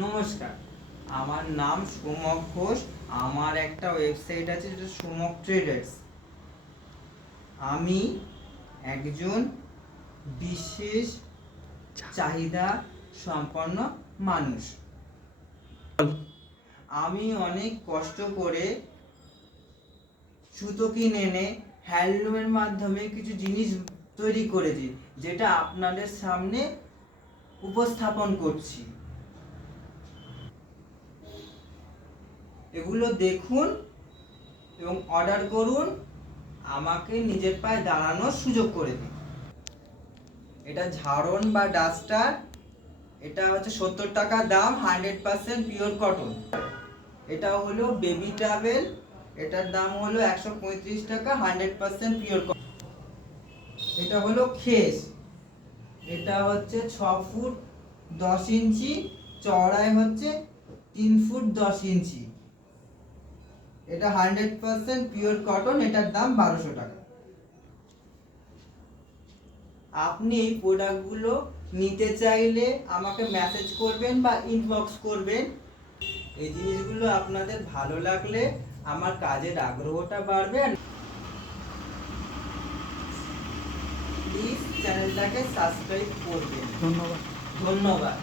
নমস্কার, আমার নাম সোমক ঘোষ। আমার একটা ওয়েবসাইট আছে যেটা সোমক ট্রেডার্স। আমি একজন বিশেষ চাহিদা সম্পন্ন মানুষ। আমি অনেক কষ্ট করে সুতো কিনে এনে হ্যান্ডলুমের মাধ্যমে কিছু জিনিস তৈরি করেছি, যেটা আপনাদের সামনে উপস্থাপন করছি। এগুলো দেখুন এবং অর্ডার করুন, আমাকে নিজের পায়ে দাঁড়ানোর সুযোগ করে দিন। এটা ঝাড়ন বা ডাস্টার, এটা হচ্ছে 70 টাকা দাম, 100% পিওর কটন। এটা হলো বেবি টাওয়েল, এটার দাম হলো 135 টাকা, 100% পিওর কটন। এটা হলো খেস, এটা হচ্ছে 6 ফুট 10 ইঞ্চি, চওড়ায় হচ্ছে 3 ফুট 10 ইঞ্চি। এটা 100% পিওর কটন, এটার দাম 1200 টাকা। আপনি এই প্রোডাক্টগুলো নিতে চাইলে আমাকে মেসেজ করবেন বা ইনবক্স করবেন। এই জিনিসগুলো আপনাদের ভালো লাগলে আমার কাজের আগ্রহটা বাড়বে। প্লিজ চ্যানেলটাকে সাবস্ক্রাইব করবেন। ধন্যবাদ। ধন্যবাদ।